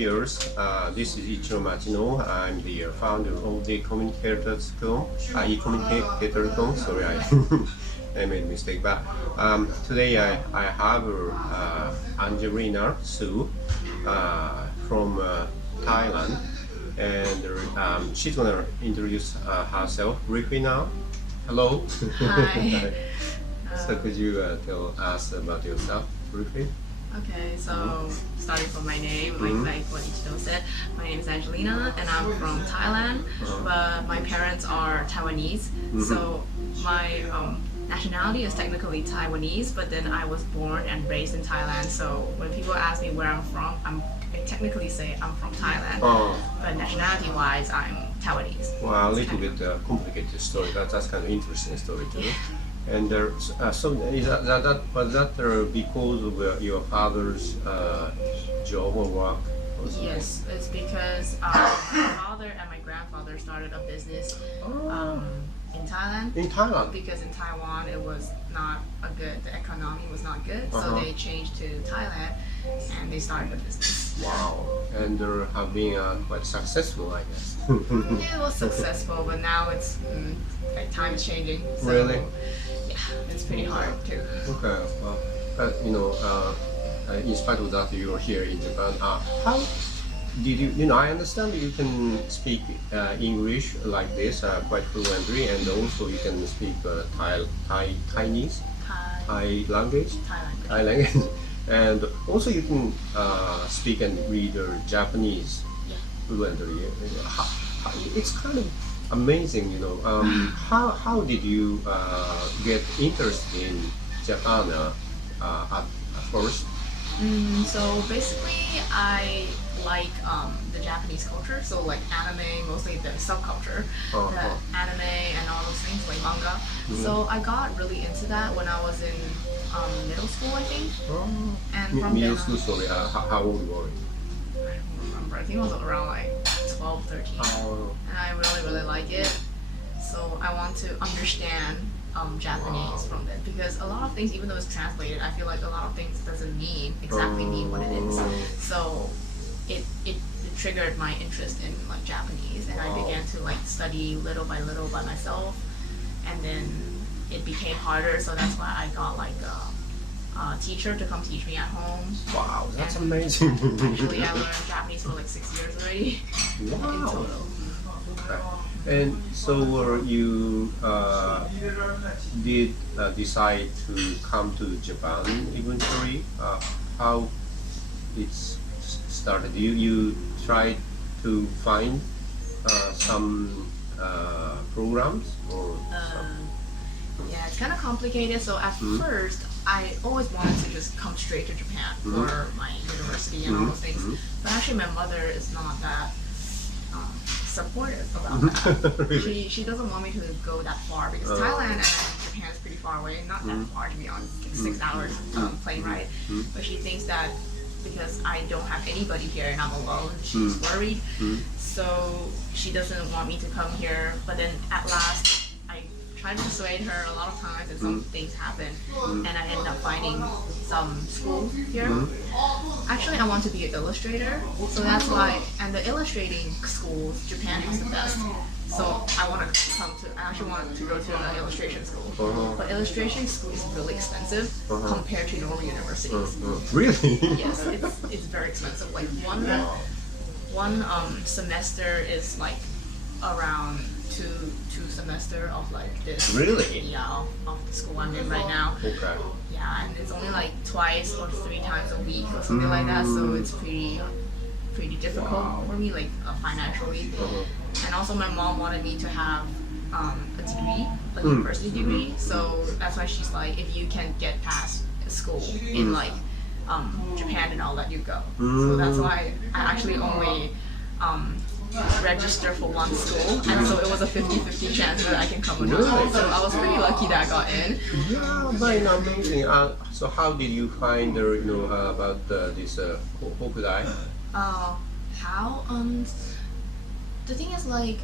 viewers. This is Ichiro Machino. I'm the founder of the E-Communicators E-Communicators. Sorry, I made a mistake. But today I have Angelina Su from Thailand, and she's gonna introduce herself briefly now. Hello. Hi. So could you tell us about yourself briefly? Okay, so starting from my name, like what Ichiro said, my name is Angelina and I'm from Thailand, but my parents are Taiwanese, so my nationality is technically Taiwanese, but then I was born and raised in Thailand, so when people ask me where I'm from, I technically say I'm from Thailand, but nationality-wise, I'm Taiwanese. Well, a little bit complicated story. That's kind of interesting story too. Yeah. And so is was that because of your father's job or work? Yes, it's because my father and my grandfather started a business in Thailand. In Thailand? Because in Taiwan it was not the economy was not good, so they changed to Thailand and they started a business. Wow, and they have been quite successful, I guess. Yeah, it was successful, but now it's like time is changing. So, Really? Yeah, it's pretty hard too. Okay, well, but in spite of that, you are here in Japan. How did you? I understand you can speak English like this quite fluently, and also you can speak Chinese, Thai language, Thai language, and also you can speak and read Japanese fluently. It's kind of amazing, how did you get interested in Japan at first? So basically, I like the Japanese culture, so like anime, mostly the subculture, the anime and all those things, like manga. So I got really into that when I was in middle school, I think. And from Middle then school, sorry, how old were you? I don't remember, I think it was around like 12, 13. And I really like it. So I want to understand Japanese from it, because a lot of things, even though it's translated, I feel like a lot of things doesn't exactly mean what it is. So it triggered my interest in like Japanese, and I began to like study little by little by myself, and then it became harder. So that's why I got like a teacher to come teach me at home. Wow, that's amazing. Actually, I learned Japanese for like 6 years already in total. Okay. And so you did decide to come to Japan eventually. How it started? You tried to find some programs or something? Yeah, it's kind of complicated. So at first, I always wanted to just come straight to Japan for my university and all those things. But actually, my mother is not that supportive about that. Really? She doesn't want me to go that far, because Thailand and Japan is pretty far away. Not that far, to be honest, like 6 hours plane ride. But she thinks that because I don't have anybody here and I'm alone, she's worried. So she doesn't want me to come here. But then at last, I tried to persuade her a lot of times, and some things happen, and I ended up finding some school here. Actually, I want to be an illustrator, so that's why. And the illustrating schools, Japan has the best. So I actually want to go to an illustration school. But illustration school is really expensive compared to normal universities. Really? Yes, it's very expensive. Like one semester is like around two semester of like this. Really? Yeah, of the school I'm in right now. Okay. Yeah, and it's only like 2 or 3 times a week or something like that. So it's pretty difficult for me, like financially. And also, my mom wanted me to have a degree, a university degree. So that's why she's like, if you can get past school in like Japan, then I'll let you go. So that's why I actually only register for one school, and so it was a 50-50 chance that I can come or not. So I was pretty lucky that I got in. Yeah, very amazing. So how did you find about this Hokudai? How? The thing is, like,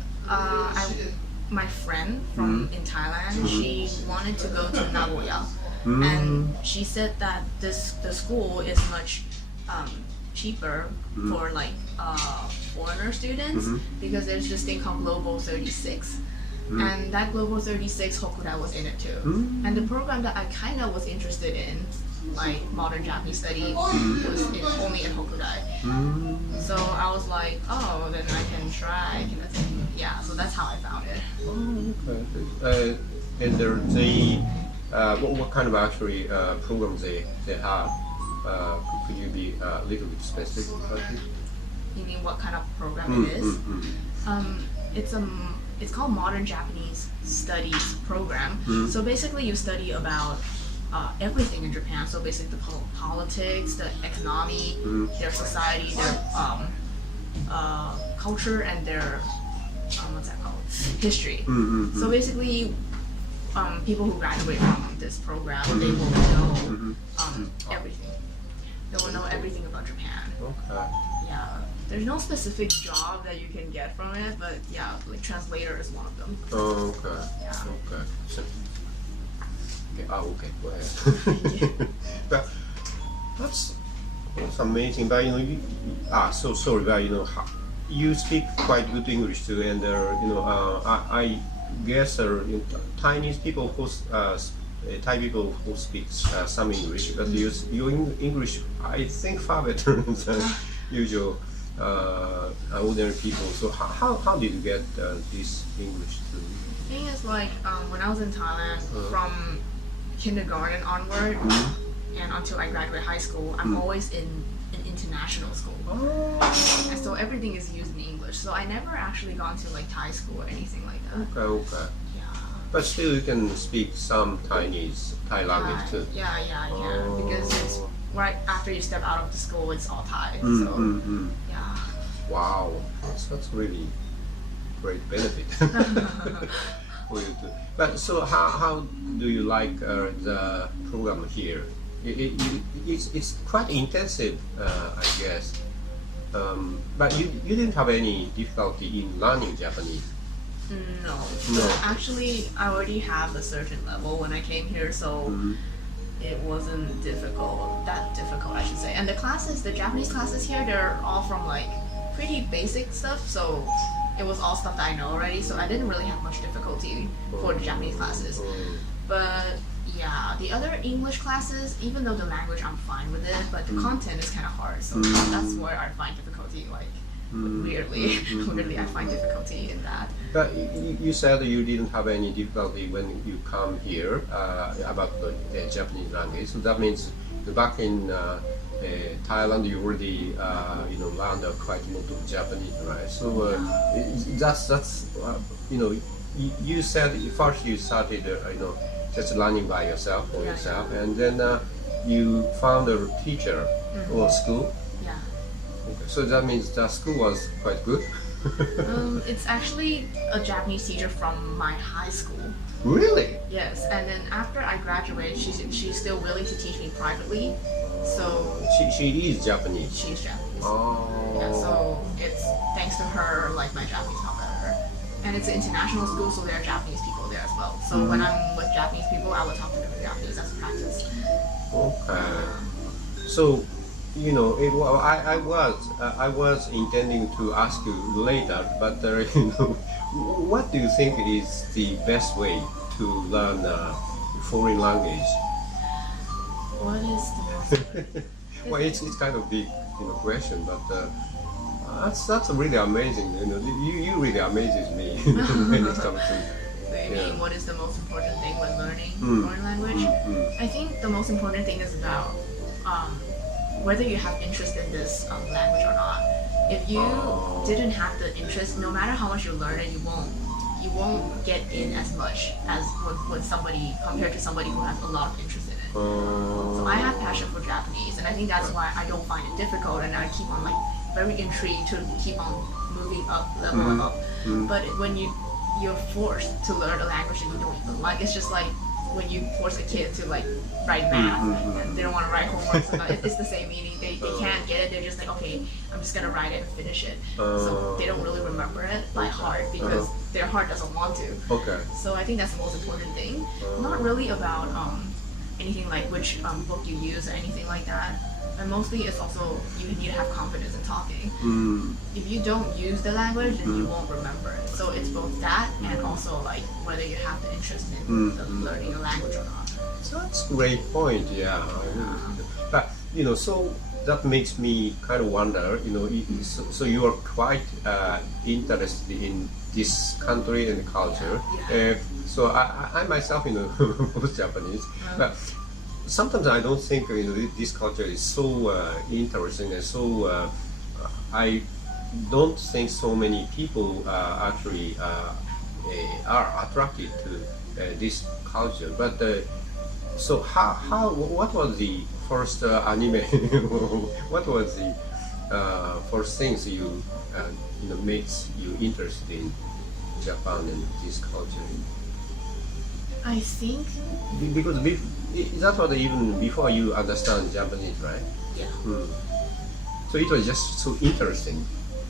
my friend from in Thailand, she wanted to go to Nagoya, and she said that the school is much cheaper for like foreigner students because there's this thing called Global 36. And that Global 36 Hokuda was in it too. And the program that I kind of was interested in, like modern Japanese studies, was only in Hokuda. So I was like, oh, then I can try kind of thing. Yeah, so that's how I found it. Oh, okay. And what kind of actually programs they have? Could you be a little bit specific about it? You mean what kind of program it is? It's called Modern Japanese Studies Program. So basically you study about everything in Japan. So basically the politics, the economy, their society, their culture, and their what's that called? History. So basically people who graduate from this program, they will know everything. They will know everything about Japan. Okay. Yeah. There's no specific job that you can get from it, but yeah, like translator is one of them. Oh, okay. Yeah. Okay. Okay. Go ahead. But that's amazing. But so sorry. But you speak quite good English too, and I guess Chinese people who Thai people who speak some English, but your English I think far better than usual. Ordinary people. So how did you get this English too? The thing is, like when I was in Thailand, from kindergarten onward and until I graduate high school, I'm always in an international school. And so everything is used in English. So I never actually gone to like Thai school or anything like that. Okay. Yeah. But still, you can speak some Thai language too. Yeah. Because it's right after you step out of the school, it's all Thai. So yeah. Wow, that's really great benefit for you too. But so how do you like the program here? It's quite intensive, I guess. But you didn't have any difficulty in learning Japanese. No. Actually, I already have a certain level when I came here, so it wasn't that difficult, I should say. And the classes, the Japanese classes here, they're all from like pretty basic stuff, so it was all stuff that I know already, so I didn't really have much difficulty for the Japanese classes. But yeah, the other English classes, even though the language I'm fine with it, but the content is kind of hard, so that's where I find difficulty, like weirdly I find difficulty in that. But you said you didn't have any difficulty when you come here about the Japanese language, so that means back in Thailand, you already learned quite a lot of Japanese, right? So that's you said first you started just learning by yourself for yourself, and then you found a teacher or school. Yeah. Okay. So that means the school was quite good. It's actually a Japanese teacher from my high school. Really? Yes, and then after I graduated, she's still willing to teach me privately. So she is Japanese. She's Japanese. Oh. Yeah, so it's thanks to her, like my Japanese got better. And it's an international school, so there are Japanese people there as well. So when I'm with Japanese people, I would talk to them in Japanese as a practice. Okay. So, I was intending to ask you later, but what do you think is the best way to learn a foreign language? What is the most? Well, it's kind of big, question, but that's really amazing. You really amazes me when it comes to. So you mean what is the most important thing when learning foreign language? I think the most important thing is about whether you have interest in this language or not. If you didn't have the interest, no matter how much you learn it, you won't get in as much as with somebody compared to somebody who has a lot of interest in it. So I have passion for Japanese, and I think that's why I don't find it difficult, and I keep on like very intrigued to keep on moving up, level up. But when you're forced to learn a language that you don't even like, it's just like when you force a kid to like write math and they don't want to write homework, so it's the same meaning. They can't get it. They're just like, okay, I'm just gonna write it and finish it. So they don't really remember it by heart because their heart doesn't want to. Okay. So I think that's the most important thing. Not really about anything like which book you use or anything like that. And mostly it's also you need to have confidence in talking. If you don't use the language, then you won't remember it. So it's both that and also like whether you have the interest in learning the language or not. So that's a great point. Yeah, but so that makes me kind of wonder. So you are quite interested in this country and culture. So I myself, was Japanese, but sometimes I don't think this culture is so interesting and so. I don't think so many people actually are attracted to this culture. But so what was the first anime? What was the first things you makes you interested in Japan and this culture? I think Because that was even before you understand Japanese, right? yeah. So it was just so interesting.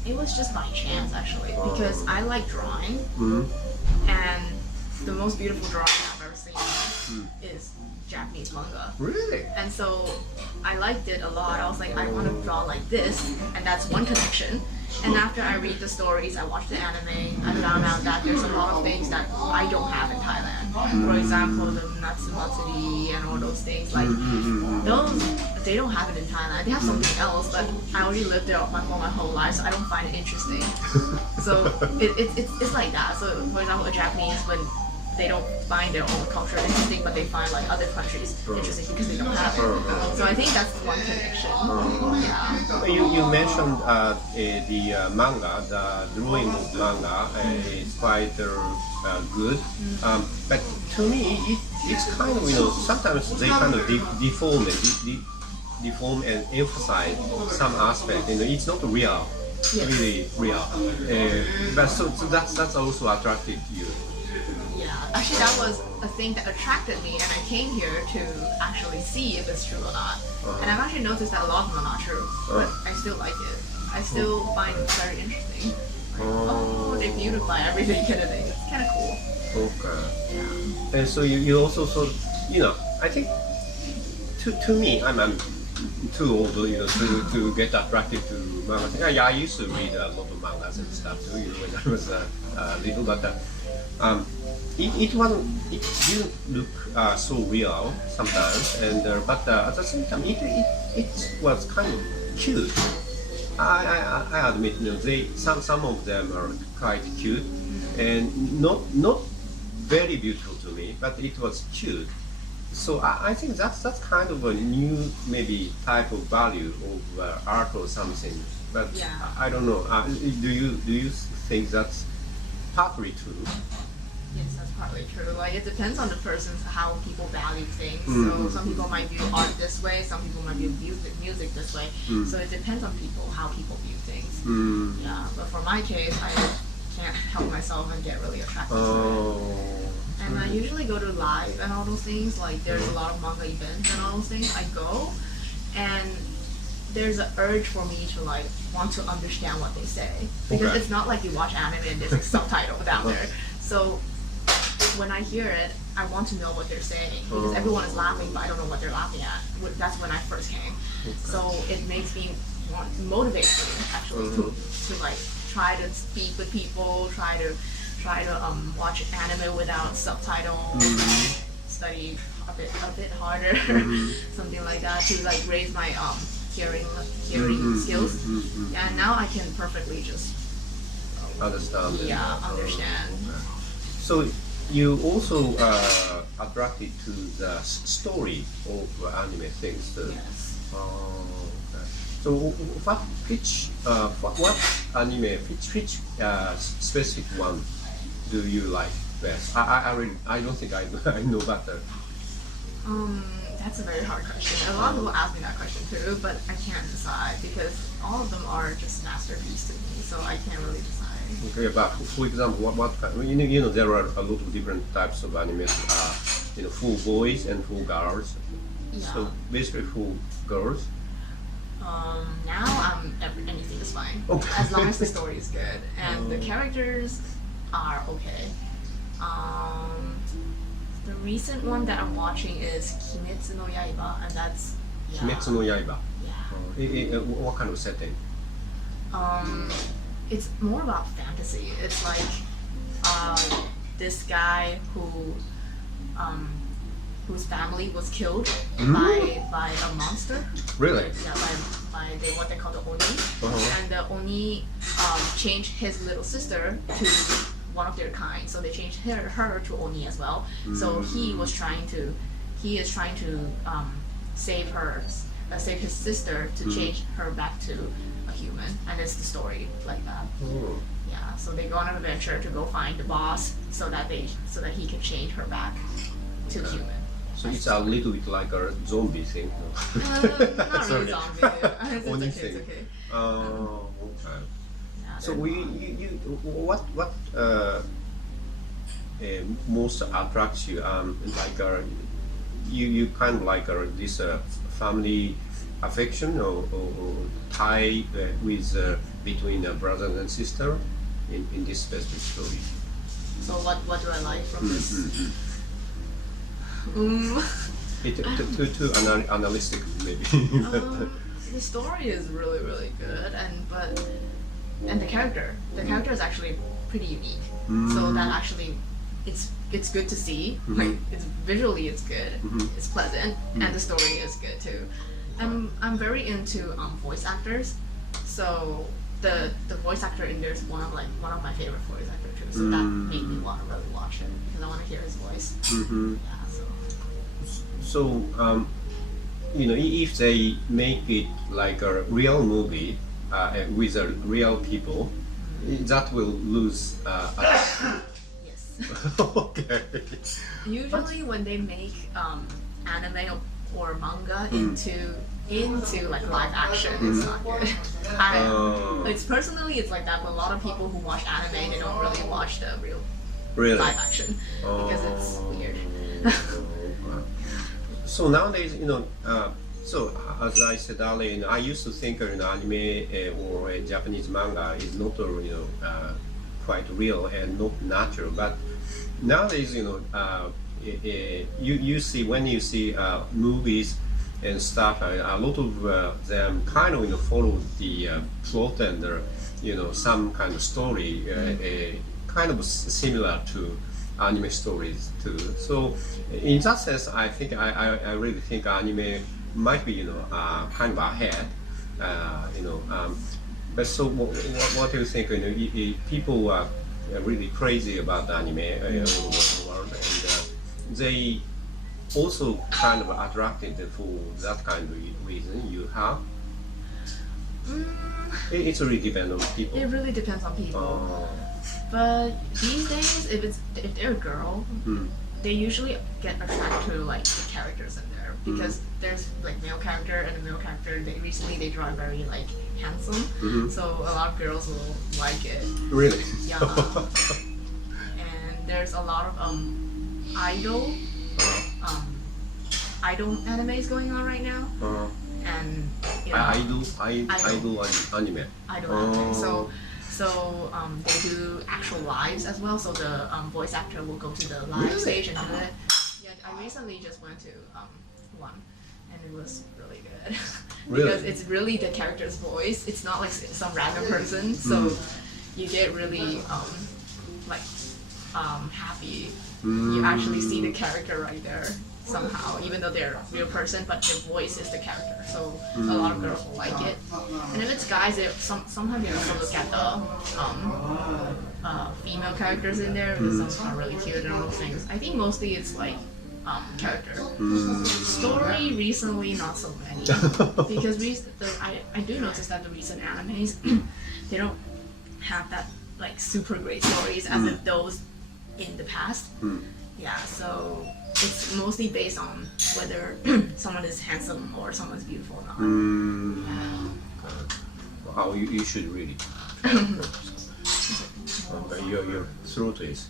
It was just by chance actually because I like drawing and the most beautiful drawing I've ever seen is Japanese manga. Really? And so I liked it a lot. I was like, I want to draw like this, and that's one connection. And after I read the stories, I watched the anime, I found out that there's a lot of things that I don't have in Thailand. For example, the Natsumatsuri and all those things, like those, they don't have it in Thailand. They have something else, but I already lived there my whole life, so I don't find it interesting. So it's like that. So for example, a Japanese, when they don't find their own culture interesting, but they find like other countries interesting because they don't have it. So I think that's one connection. Yeah. You mentioned the manga, the drawing of manga is quite good, but to me it's kind of sometimes they kind of deform and emphasize some aspect. It's not real, really real. But so that's also attracted to you. Yeah, actually that was a thing that attracted me, and I came here to actually see if it's true or not. And I've actually noticed that a lot of them are not true, but I still like it. I still find it very interesting. Like, they beautify everything kind of thing. It's kind of cool. Okay. Yeah. And so you also sort of, I think to me, I'm too old, to get attracted to manga. Yeah, I used to read a lot of mangas and stuff too, when I was little, but it didn't look so real sometimes, and but at the same time, it was kind of cute. I admit, some of them are quite cute, and not very beautiful to me, but it was cute. So I think that's kind of a new maybe type of value of art or something. But I don't know. Do you think that's partly true? Yes, that's partly true. Like it depends on the person's how people value things. So some people might view art this way, some people might view music this way. So it depends on how people view things. Yeah, but for my case, I can't help myself and get really attracted to it. And I usually go to live and all those things. Like there's a lot of manga events and all those things. I go, and there's an urge for me to like want to understand what they say, because it's not like you watch anime and there's a subtitle down there. So when I hear it, I want to know what they're saying, because everyone is laughing, but I don't know what they're laughing at. That's when I first came. So it makes me motivates me actually to like try to speak with people, try to watch anime without subtitles, study a bit harder, something like that, to like raise my hearing skills. And now I can perfectly just understand. Understand. So you also attracted to the story of anime things too. Yes. Okay. So which anime, which specific one do you like best? I don't think I know better. That's a very hard question. A lot of people ask me that question too, but I can't decide because all of them are just masterpieces to me, so I can't really decide. Okay, but for example, what kind? There are a lot of different types of animes. For boys and for girls. Yeah. So basically for girls. Now anything is fine, as long as the story is good and the characters are okay. The recent one that I'm watching is Kimetsu no Yaiba, and that's Kimetsu no Yaiba. yeah. What kind of setting? It's more about fantasy. It's like this guy whose family was killed by a monster. Really? Yeah, by what they call the Oni. And the Oni changed his little sister to one of their kind. So they changed her to Oni as well. So he is trying to save his sister to change her back to a human. And it's the story like that. Yeah, so they go on an adventure to go find the boss so that he can change her back to human. So it's a little bit like a zombie thing. Not really zombie. It's Only okay, thing. it's okay. Oh, okay. Yeah, So what most attracts you? You kind of like this family affection or tie with between brother and sister in this specific story. So what do I like from this? Too analytic maybe. The story is really really good, and the character is actually pretty unique. So that actually it's good to see. Like it's visually it's good, it's pleasant, and the story is good too. I'm very into voice actors, so the voice actor in there is one of my favorite voice actors too. So that made me want to really watch it because I want to hear his voice. Yeah, So, if they make it like a real movie with real people, that will lose. yes. Okay. Usually, when they make anime or manga into like live action, it's not good. It's like that. But a lot of people who watch anime, they don't really watch the real live action because it's weird. So nowadays, so as I said earlier, I used to think anime or Japanese manga is not, quite real and not natural. But nowadays, you see when you see movies and stuff, a lot of them kind of follow the plot and some kind of story, kind of similar to anime stories too. So in that sense, I think I really think anime might be kind of ahead. But so what do you think? People are really crazy about anime all over the world, and they also kind of attracted for that kind of reason you have. It really depends on people. It really depends on people. But these days, if they're a girl, they usually get attracted to like the characters in there because there's like male character and the male character. They draw very like handsome, so a lot of girls will like it. Really? Yeah. And there's a lot of idol animes going on right now. And idol anime. Idol anime. So they do actual lives as well. So the voice actor will go to the live stage and do it. Yeah, I recently just went to one, and it was really good because it's really the character's voice. It's not like some random person. So you get really happy. You actually see the character right there somehow, even though they're a real person, but their voice is the character. So a lot of girls will like it. And if it's guys, sometimes they also look at the female characters in there because some are really cute and all those things. I think mostly it's like character. Story recently not so many because I do notice that the recent animes they don't have that like super great stories as if those in the past. Yeah, so it's mostly based on whether someone is handsome or someone's beautiful or not. Wow, you should really. Your throat is,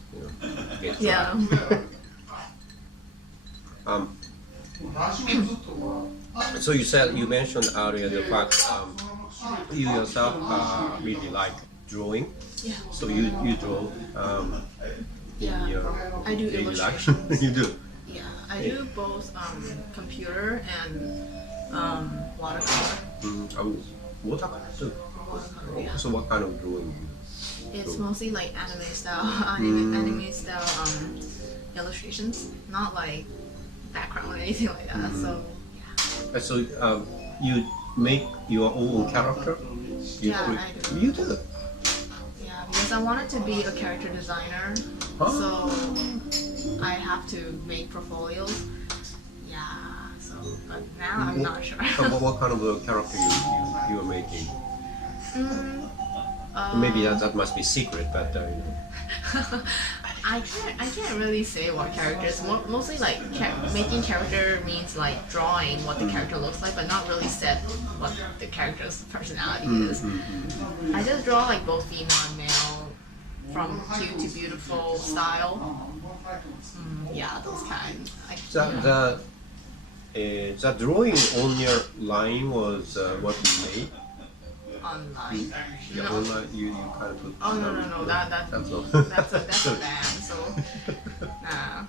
get dry. Yeah. So you mentioned earlier the fact you yourself really like drawing. Yeah. So you draw in your I do daily life. illustrations. You do. I do both computer and watercolor. Watercolor too. Watercolor, yeah. So what kind of drawing? It's mostly like anime style, illustrations, not like background or anything like that. So yeah. So you make your own character? Yeah, I do. You do? Yeah, because I wanted to be a character designer, so I have to make portfolios. Yeah, so but now I'm not sure. What kind of a character you are making? Maybe that must be secret, but you know. I can't really say what characters. Mostly like making character means like drawing what the character looks like, but not really set what the character's personality is. I just draw like both female and male, from cute to beautiful style. Yeah, those kind. The drawing on your line was what you made? Online. Yeah, No. online you kind of put. Oh no, that's a band. So nah.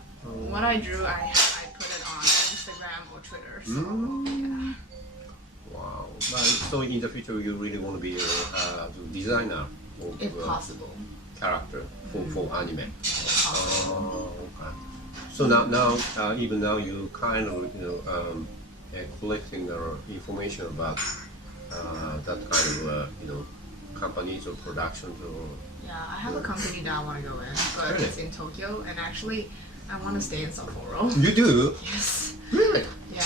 What I drew, I put it on Instagram or Twitter. So yeah. Wow. But so in the future you really want to be a designer of If possible. character for anime. Possible. Oh, okay. So now even now you kind of collecting information about that kind of companies or productions or. Yeah, I have a company that I want to go in, but Really? it's in Tokyo, and actually, I want to stay in Sapporo. You do? Yes. Really? Yeah,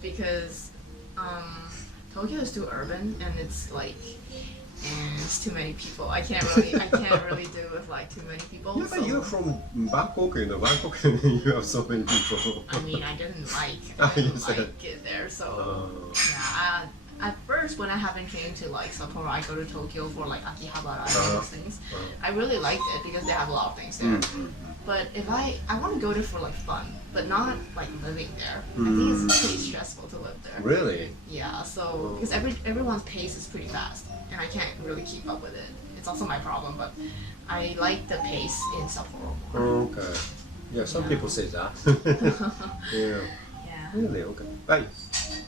because Tokyo is too urban, and it's like, it's too many people. I can't really do with like too many people. Yeah, so, but you're from Bangkok, Bangkok you have so many people. I mean, I didn't like it there, so yeah. At first, when I haven't came to like Sapporo, I go to Tokyo for like Akihabara and those things. I really liked it because they have a lot of things there. But if I want to go there for like fun, but not like living there. I think it's pretty stressful to live there. Really? Yeah, so because everyone's pace is pretty fast, and I can't really keep up with it. It's also my problem, but I like the pace in Sapporo more. Okay. Yeah, some people say that. Yeah. Yeah. Really? Okay. But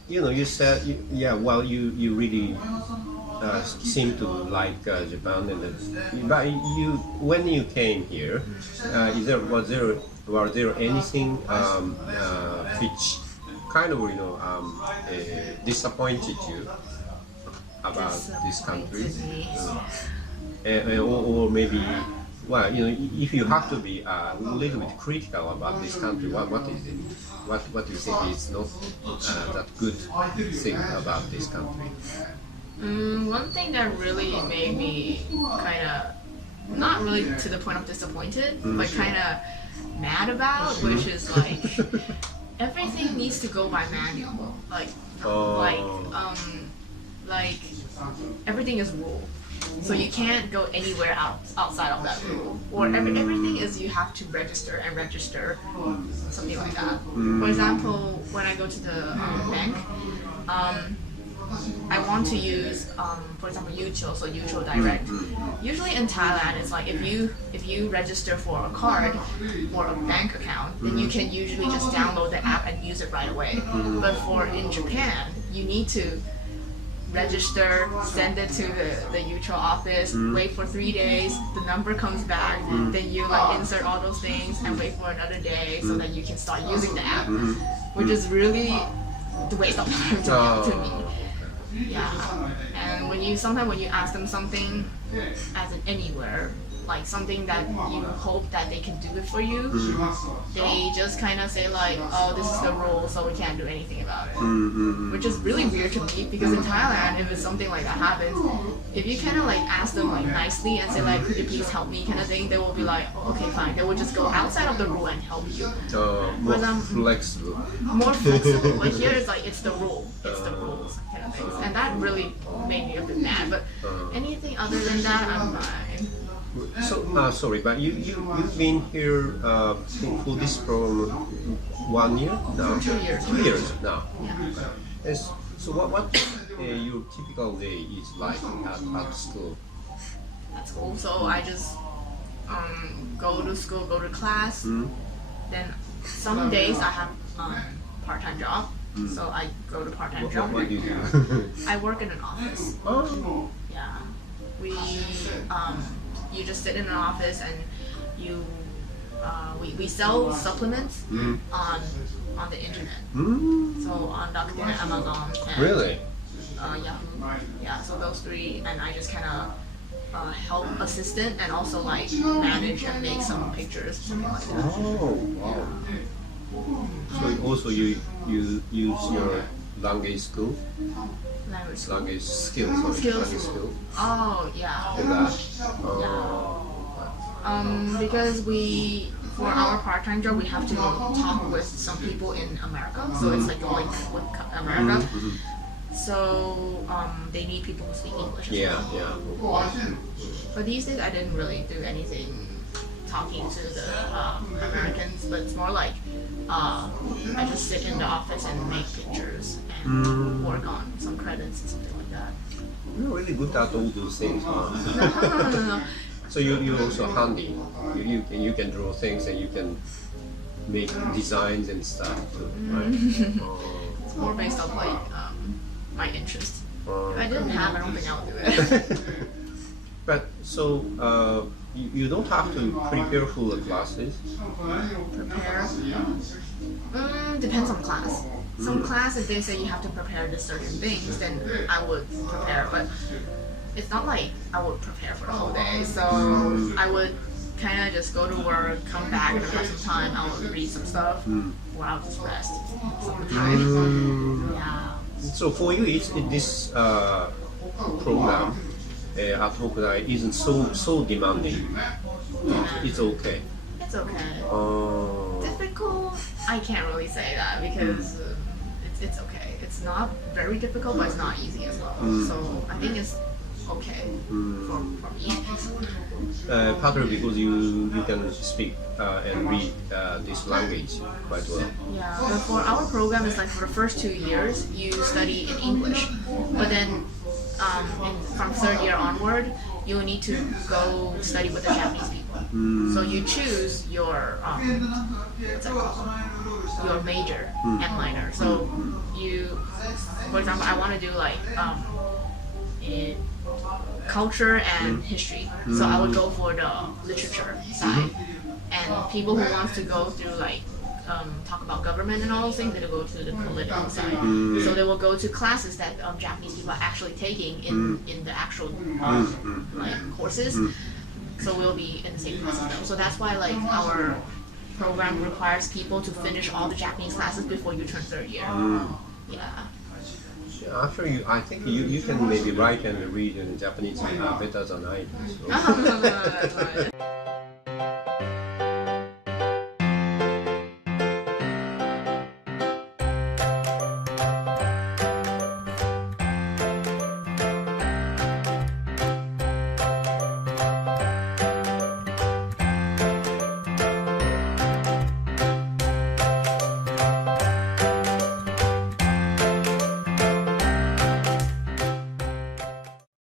you said you really seem to like Japan, but when you came here, were there anything which kind of disappointed you about this country? Or maybe, well, if you have to be a little bit critical about this country, what is it? What do you think is not that good thing about this country? One thing that really made me kind of, not really to the point of disappointed, but kind of mad about, which is like, everything needs to go by manual. Like everything is rule. So you can't go anywhere outside of that rule. Or everything is you have to register, something like that. For example, when I go to the bank, I want to use, for example, Yucho, so Yucho Direct. Usually in Thailand, it's like if you register for a card or a bank account, then you can usually just download the app and use it right away. But in Japan, you need to register, send it to the Yucho office, wait for 3 days, the number comes back, then you like insert all those things and wait for another day so that you can start using the app, which is really the waste of time to me. Yeah, and sometimes when you ask them something, as in anywhere, like something that you hope that they can do it for you, they just kind of say like, oh, this is the rule, so we can't do anything about it. Which is really weird to me, because in Thailand, if it's something like that happens, if you kind of like ask them like nicely and say like, could you please help me kind of thing, they will be like, oh, okay, fine. They will just go outside of the rule and help you. More flexible. More flexible. Like here it's like, it's the rule. It's the rules kind of things. And that really made me a bit mad. But anything other than that, I'm fine. So sorry, but you've been here for this for 1 year now. 2 years. 2 years now. Yeah. Yes. So what your typical day is like at school? At school, so I just go to school, go to class, then some days I have part-time job, so I go to part-time job. What do you do? I work in an office. Oh. Yeah, we you just sit in an office and you we sell supplements on the internet. So on Rakuten, Amazon, and Really? Yahoo. Yeah, so those three, and I just kind of help assistant and also like manage and make some pictures, something like that. Oh, wow. So also you use your language skill, Language. language skill, sorry, Skills. language skill Oh yeah. for that. Because for our part-time job, we have to talk with some people in America. So it's like a link with America. So they need people who speak English as Yeah, well. yeah. But these days, I didn't really do anything talking to the Americans, but it's more like I just sit in the office and make pictures and work on some credits and something like that. You're really good at all those things, huh? No. So you're also handy. You can draw things and you can make designs and stuff too, right? It's more based off like my interest. If I didn't have, I don't think I would do it. But so you don't have to prepare for the classes. Prepare. Depends on class. Some class, if they say you have to prepare this certain things, then I would prepare. But it's not like I would prepare for the whole day. So I would kind of just go to work, come back, and if I have some time, I would read some stuff, or I'll just rest some of the time. Yeah. So for you, this program at Hokusai isn't so demanding. It's okay. It's okay. Oh. Difficult? I can't really say that because it's okay. It's not very difficult, but it's not easy as well. So I think it's okay for me. Partly because you can speak and read this language quite well. Yeah, but for our program, it's like for the first 2 years, you study in English. But then from third year onward, you need to go study with the Japanese people. So you choose your, what's that called? Your major and minor. So you, for example, I want to do like culture and history. So I would go for the literature side. And people who want to go through like talk about government and all those things, they'll go to the political side. So they will go to classes that Japanese people are actually taking in the actual like courses. So we'll be in the same class as them. So that's why like our program requires people to finish all the Japanese classes before you turn third year. Yeah. After I think you can maybe write and read in Japanese better than I do. So. No, that's right.